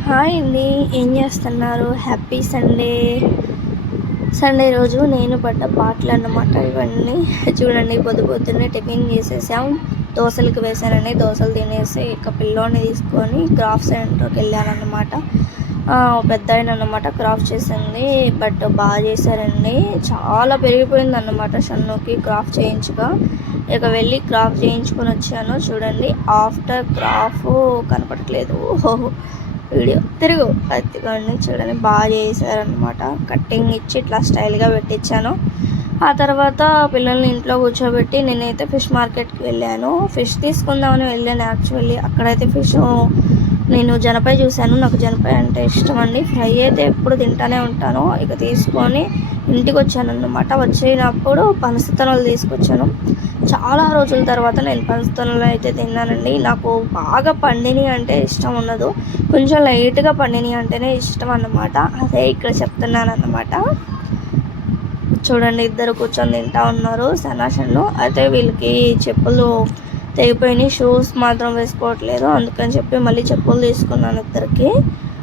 Hi అండి. ఏం చేస్తున్నారు? హ్యాపీ సండే సండే రోజు నేను పడ్డ పాటలు అన్నమాట ఇవన్నీ. చూడండి పొద్దు పొద్దున్నే టిఫిన్ చేసేసాం. దోశలకు వేసానండి దోశలు తినేసి ఇక పిల్లోని తీసుకొని క్రాఫ్ట్ సెంటర్కి వెళ్ళానన్నమాట. పెద్ద ఆయన అనమాట క్రాఫ్ట్ చేసింది. బట్ బాగా చేశారండి. చాలా పెరిగిపోయింది అన్నమాట షన్నుకి క్రాఫ్ట్ చేయించగా. ఇక వెళ్ళి క్రాఫ్ట్ చేయించుకొని వచ్చాను. చూడండి ఆఫ్టర్ క్రాఫ్ కనపడట్లేదు. ఓహో వీడియో తిరుగు. అదిగోండి చూడండి బాగా చేశారనమాట కట్టింగ్ ఇచ్చి ఇట్లా స్టైల్గా పెట్టించాను ఆ తర్వాత పిల్లల్ని ఇంట్లో కూర్చోబెట్టి నేనైతే ఫిష్ మార్కెట్కి వెళ్ళాను. ఫిష్ తీసుకుందామని వెళ్ళాను యాక్చువల్లీ. అక్కడైతే ఫిష్ నేను జనపై చూశాను. నాకు జనపై అంటే ఇష్టం అండి ఫ్రై అయితే ఎప్పుడు తింటానే ఉంటాను. ఇక తీసుకొని ఇంటికి వచ్చాను అన్నమాట వచ్చినప్పుడు పనసతనలు తీసుకొచ్చాను. చాలా రోజుల తర్వాత నేను పనసతనలు అయితే తిన్నానండి. నాకు బాగా పండిని అంటే ఇష్టం ఉండదు. కొంచెం లైట్గా పండిని అంటేనే ఇష్టం అన్నమాట అదే ఇక్కడ చెప్తున్నాను అన్నమాట చూడండి ఇద్దరు కూర్చొని తింటా ఉన్నారు. సనాషన్లు అయితే వీళ్ళకి చెప్పులు తెగిపోయినాయి. షూస్ మాత్రం వేసుకోవట్లేదు. అందుకని చెప్పి మళ్ళీ చెప్పులు తీసుకున్నాను ఇద్దరికి.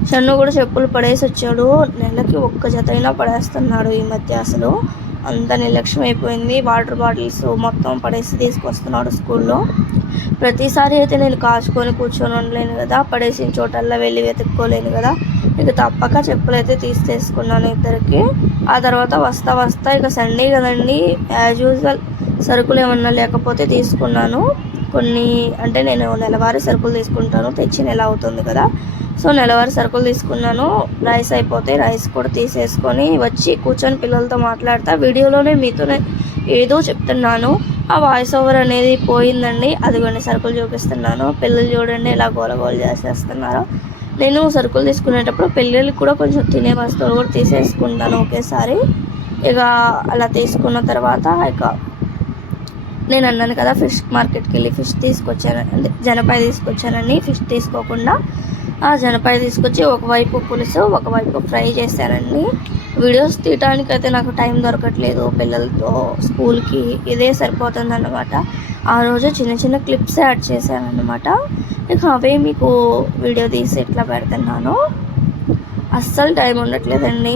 షన్ను కూడా చెప్పులు పడేసి వచ్చాడు. నెలకి ఒక్క జత అయినా పడేస్తున్నాడు ఈ మధ్య అసలు. అంత నిర్లక్ష్యం అయిపోయింది. వాటర్ బాటిల్స్ మొత్తం పడేసి తీసుకొస్తున్నాడు స్కూల్లో. ప్రతిసారి అయితే నేను కాచుకొని కూర్చొని ఉండలేను కదా. పడేసిన చోటల్లా వెళ్ళి వెతుక్కోలేను కదా. ఇక తప్పక చెప్పులు అయితే తీసి తీసుకున్నాను ఇద్దరికి. ఆ తర్వాత వస్తా వస్తా ఇక సండే కదండి యాజ్ యూజువల్ సరుకులు ఏమన్నా లేకపోతే తీసుకున్నాను. కొన్ని అంటే నేను నెలవారీ సరుకులు తీసుకుంటాను. తెచ్చి నెల అవుతుంది కదా. సో నెలవారీ సరుకులు తీసుకున్నాను. రైస్ అయిపోతే రైస్ కూడా తీసేసుకొని వచ్చి కూర్చొని పిల్లలతో మాట్లాడతా. వీడియోలోనే మీతోనే ఏదో చెప్తున్నాను. ఆ వాయిస్ ఓవర్ అనేది పోయిందండి. అదిగోండి సరుకులు చూపిస్తున్నాను. పిల్లలు చూడండి ఎలా గోలగోలు చేసేస్తున్నారు. నేను సరుకులు తీసుకునేటప్పుడు పిల్లలకి కూడా కొంచెం తినే వస్తువులు కూడా తీసేసుకుంటాను ఒకేసారి. ఇక అలా తీసుకున్న తర్వాత ఇక నేను అన్నాను కదా ఫిష్ మార్కెట్కి వెళ్ళి ఫిష్ తీసుకొచ్చాను అంటే జనపాయ తీసుకొచ్చానని ఫిష్ తీసుకోకుండా ఆ జనపాయ తీసుకొచ్చి ఒకవైపు పులుసు ఒకవైపు ఫ్రై చేశానండి వీడియోస్ తీయటానికి అయితే నాకు టైం దొరకట్లేదు పిల్లలతో స్కూల్కి ఇదే సరిపోతుంది అనమాట ఆ రోజు చిన్న చిన్న క్లిప్స్ యాడ్ చేశానమాట అన్నమాట ఇక అవే మీకు వీడియో తీసి ఇట్లా పెడుతున్నాను. అస్సలు టైం ఉండట్లేదండి.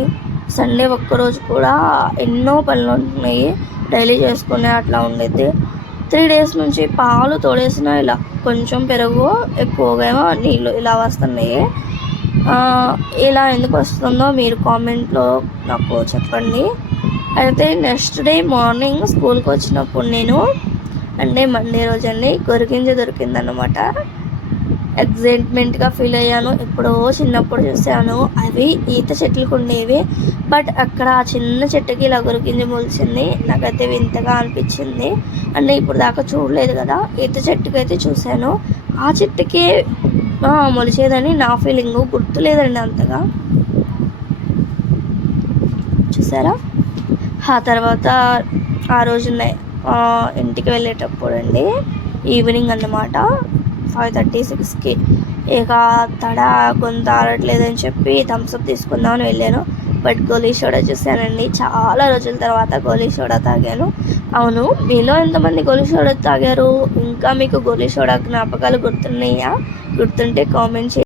సండే ఒక్కరోజు కూడా ఎన్నో పనులు ఉంటున్నాయి. డైలీ చేసుకునే అట్లా ఉండేది త్రీ డేస్ నుంచి పాలు తోడేసిన ఇలా కొంచెం పెరుగు ఎక్కువగా ఏమో నీళ్ళు ఇలా వస్తున్నాయి. ఇలా ఎందుకు వస్తుందో మీరు కామెంట్లో నాకు చెప్పండి. అయితే నెక్స్ట్ డే మార్నింగ్ స్కూల్కి వచ్చినప్పుడు నేను అంటే మండే రోజు అండి గొరిగింజ దొరికిందనమాట ఎగ్జైట్మెంట్గా ఫీల్ అయ్యాను. ఎప్పుడో చిన్నప్పుడు చూశాను. అవి ఈత చెట్లకు ఉండేవి బట్ అక్కడ ఆ చిన్న చెట్టుకి ఇలా గురికింది మొలిచింది. నాకైతే వింతగా అనిపించింది. అంటే ఇప్పుడు దాకా చూడలేదు కదా ఈత చెట్టుకి అయితే చూశాను. ఆ చెట్టుకే మొలిచేదని నా ఫీలింగ్ గుర్తులేదండి అంతగా. చూసారా ఆ తర్వాత ఆ రోజున ఇంటికి వెళ్ళేటప్పుడు అండి ఈవినింగ్ అన్నమాట. ఫైవ్ థర్టీ సిక్స్కి. ఇక తడ కొంత ఆడట్లేదని చెప్పి థమ్స్అప్ తీసుకుందామని వెళ్ళాను. బట్ గోలీ సోడా చూశానండి. చాలా రోజుల తర్వాత గోలీ సోడా తాగాను. అవును మీలో ఎంతమంది గోలీ సోడా తాగారు? ఇంకా మీకు గోలీ సోడా జ్ఞాపకాలు గుర్తున్నాయా? గుర్తుంటే కామెంట్ చేయండి.